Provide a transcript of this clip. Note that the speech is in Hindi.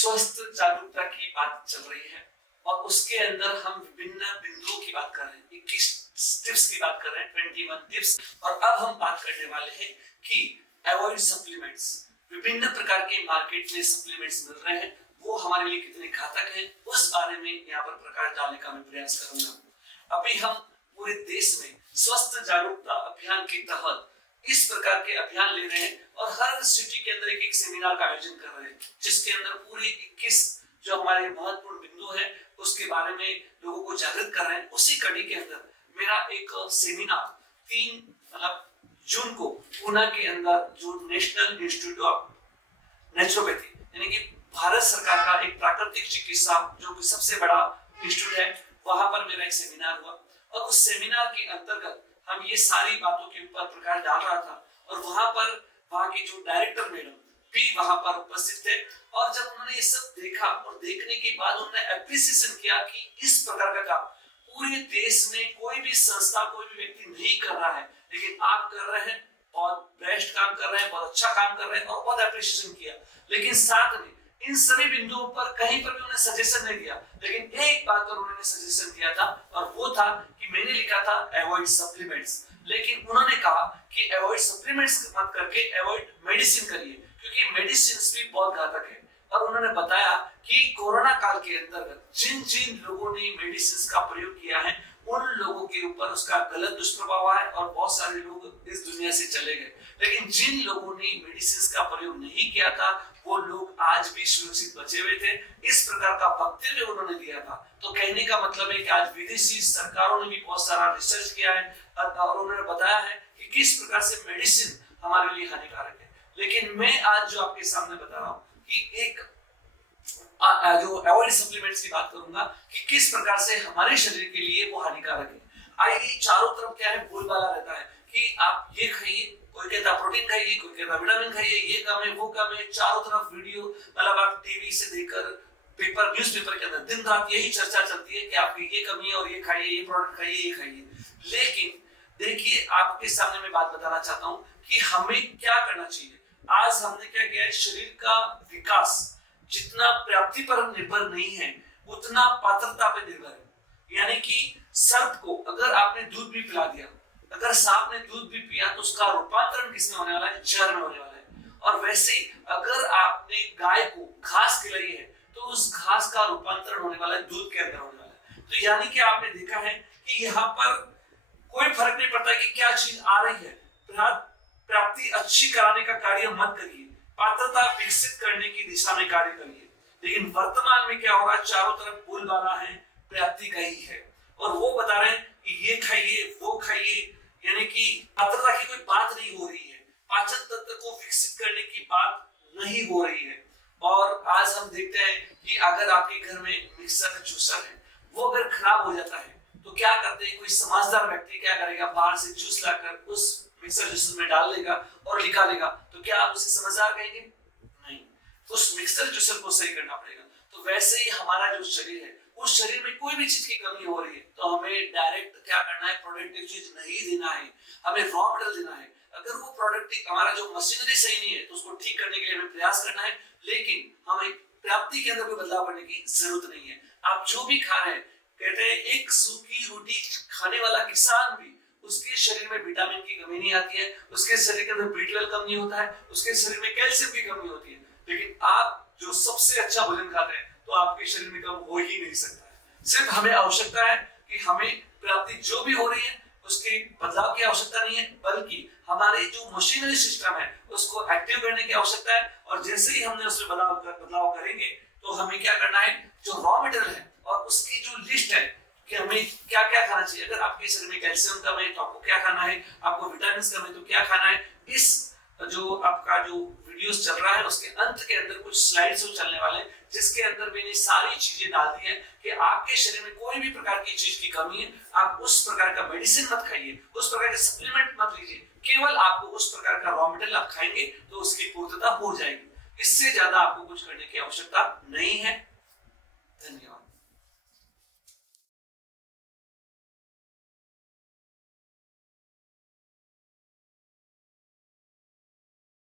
स्वस्थ जागरूकता की बात चल रही है और उसके अंदर हम विभिन्न बिंदुओं की बात कर रहे हैं, 21 टिप्स की बात कर रहे हैं, 21 टिप्स। और अब हम बात करने वाले हैं कि अवॉइड सप्लीमेंट्स। विभिन्न प्रकार के मार्केट में सप्लीमेंट्स मिल रहे हैं, वो हमारे लिए कितने घातक हैं, उस बारे में यहाँ पर प्रकाश डालने का मैं प्रयास करूंगा। अभी हम पूरे देश में स्वस्थ जागरूकता अभियान के तहत इस प्रकार के अभियान ले रहे हैं और हर सिटी के अंदर एक सेमिनार का आयोजन कर रहे हैं, जिसके अंदर पूरे 21 जो हमारे महत्वपूर्ण बिंदु है उसके बारे में लोगों को जागृत कर रहे हैं। उसी कड़ी के अंदर मेरा एक सेमिनार 3 जून को पुणे के अंदर जो नेशनल इंस्टीट्यूट ऑफ नेचुरोपैथी यानी कि भारत सरकार का एक प्राकृतिक चिकित्सा जो कि सबसे बड़ा इंस्टीट्यूट है, वहां पर मेरा एक सेमिनार हुआ और उस सेमिनार के अंतर्गत हम ये सारी बातों के ऊपर प्रकाश डाल रहा था और वहां के जो डायरेक्टर मैडम भी वहां पर उपस्थित थे। और जब उन्होंने ये सब देखा और देखने के बाद उन्होंने एप्रिसिएशन किया कि इस प्रकार का काम पूरे देश में कोई भी संस्था, कोई भी व्यक्ति नहीं कर रहा है, लेकिन आप कर रहे हैं, बहुत बेस्ट काम कर रहे हैं, बहुत अच्छा काम कर रहे हैं और बहुत एप्रिसिएशन किया। लेकिन साथ में इन सभी बिंदुओं पर कहीं पर भी उन्होंने सजेशन नहीं दिया, लेकिन एक बात पर उन्होंने सजेशन दिया था और वो था कि मैंने लिखा था अवॉइड सप्लीमेंट्स, लेकिन उन्होंने कहा कि अवॉइड सप्लीमेंट्स मत करके अवॉइड मेडिसिन करिए, क्योंकि मेडिसिन भी बहुत घातक है। और उन्होंने बताया कि कोरोना काल के अंतर्गत जिन जिन लोगों ने मेडिसिन का प्रयोग किया है उन लोगों के ऊपर उसका गलत दुष्प्रभाव है और बहुत सारे लोग इस दुनिया से चले गए, लेकिन जिन लोगों ने मेडिसिन का प्रयोग नहीं किया था वो लोग आज भी सुरक्षित बचे हुए थे। इस प्रकार का वक्तव्य उन्होंने दिया था। तो कहने का मतलब है कि आज विदेशी सरकारों ने भी बहुत सारा रिसर्च किया है और उन्होंने बताया है कि किस प्रकार से मेडिसिन हमारे लिए हानिकारक है। लेकिन मैं आज जो आपके सामने बता रहा हूँ कि एक जो अवॉइड सप्लीमेंट्स की बात करूंगा कि किस प्रकार से हमारे शरीर के लिए वो हानिकारक है। आइए, चारों तरफ क्या है, बोलबाला रहता है कि आप ये खाइए, कोई कहता प्रोटीन खाइए, कोई कहता विटामिन खाइए, ये कम है, वो कम है। चारों तरफ वीडियो, मतलब आप टीवी से देखकर पेपर, न्यूज़पेपर के अंदर दिन रात यही चर्चा चलती है कि आपकी ये कमी है और ये खाइए, ये प्रोडक्ट खाइए, ये खाइए। लेकिन देखिए, आपके सामने मैं बात बताना चाहता हूँ कि हमें क्या करना चाहिए। आज हमने क्या किया है, शरीर का विकास जितना प्राप्ति पर निर्भर नहीं है उतना पात्रता पे निर्भर है। यानी कि सर्प को अगर आपने दूध भी पिला दिया, अगर सांप ने दूध भी पिया तो उसका रूपांतरण किसमें होने वाला है, जहर में होने वाला है। और वैसे ही अगर आपने गाय को घास खिलाई है तो उस घास का रूपांतरण होने वाला है दूध के अंदर होने वाला है। तो यानी कि आपने देखा है कि यहाँ पर कोई फर्क नहीं पड़ता कि क्या चीज आ रही है, प्राप्ति अच्छी कराने का कार्य मत करिए, पात्रता विकसित करने की दिशा में कार्य करिए। लेकिन वर्तमान में क्या होगा, चारों तरफ बोलबाला है, प्राप्ति का ही है और वो बता रहे हैं कि ये खाइए, वो खाइए, यानी कि पात्रता की कोई बात नहीं हो रही है, पाचन तंत्र को विकसित करने की बात नहीं हो रही है। और आज हम देखते हैं कि अगर आपके घर में मिक्सर जूसर है, वो अगर खराब हो जाता है तो क्या करते हैं, कोई समझदार व्यक्ति क्या करेगा, बाहर से जूस लाकर उस मिक्सर जूसर में डाल देगा और निकालेगा। तो क्या आप उसे समझदार कहेंगे? नहीं, उस मिक्सर जूसर को सही करना पड़ेगा। तो वैसे ही हमारा जो शरीर है, उस शरीर में कोई भी चीज की कमी हो रही है तो हमें डायरेक्ट क्या करना है, प्रोडक्टिव चीज नहीं देना है, हमें रॉ मटेरियल देना है। अगर वो प्रोडक्टिव, हमारा जो मशीनरी सही नहीं है तो उसको ठीक करने के लिए हमें प्रयास करना है, लेकिन हमें प्राप्ति के अंदर कोई बदलाव करने की जरूरत नहीं है। आप जो भी खा रहे हैं, कहते हैं एक सूखी रोटी खाने वाला किसान भी, उसके शरीर में विटामिन की कमी नहीं आती है, उसके शरीर के अंदर B12 कम नहीं होता है, उसके शरीर में कैल्शियम की कमी होती है। लेकिन आप जो सबसे अच्छा भोजन खाते हैं तो आपके शरीर में कम हो ही नहीं सकता है। सिर्फ हमें आवश्यकता है कि हमें प्राप्ति जो भी हो रही है उसके बदलाव की आवश्यकता नहीं है, बल्कि हमारे जो मशीनरी सिस्टम है उसको एक्टिव करने की आवश्यकता है। और जैसे ही हमने उसमें बदलाव करेंगे तो हमें क्या करना है, जो रॉ मटेरियल है और उसकी जो लिस्ट है कि हमें क्या क्या खाना चाहिए। अगर आपके शरीर में कैल्शियम कम है तो आपको क्या खाना है, आपको विटामिन कम है तो क्या खाना है। इस जो आपका जो वीडियोस चल रहा है उसके अंत के अंदर कुछ स्लाइड्स चलने वाले हैं, जिसके अंदर मैंने सारी चीजें डाल दी है कि आपके शरीर में कोई भी प्रकार की चीज की कमी है, आप उस प्रकार का मेडिसिन मत खाइए, उस प्रकार के सप्लीमेंट मत लीजिए, केवल आपको उस प्रकार का रॉ मटेरियल आप खाएंगे तो उसकी पूर्तता हो जाएगी। इससे ज्यादा आपको कुछ करने की आवश्यकता नहीं है। धन्यवाद।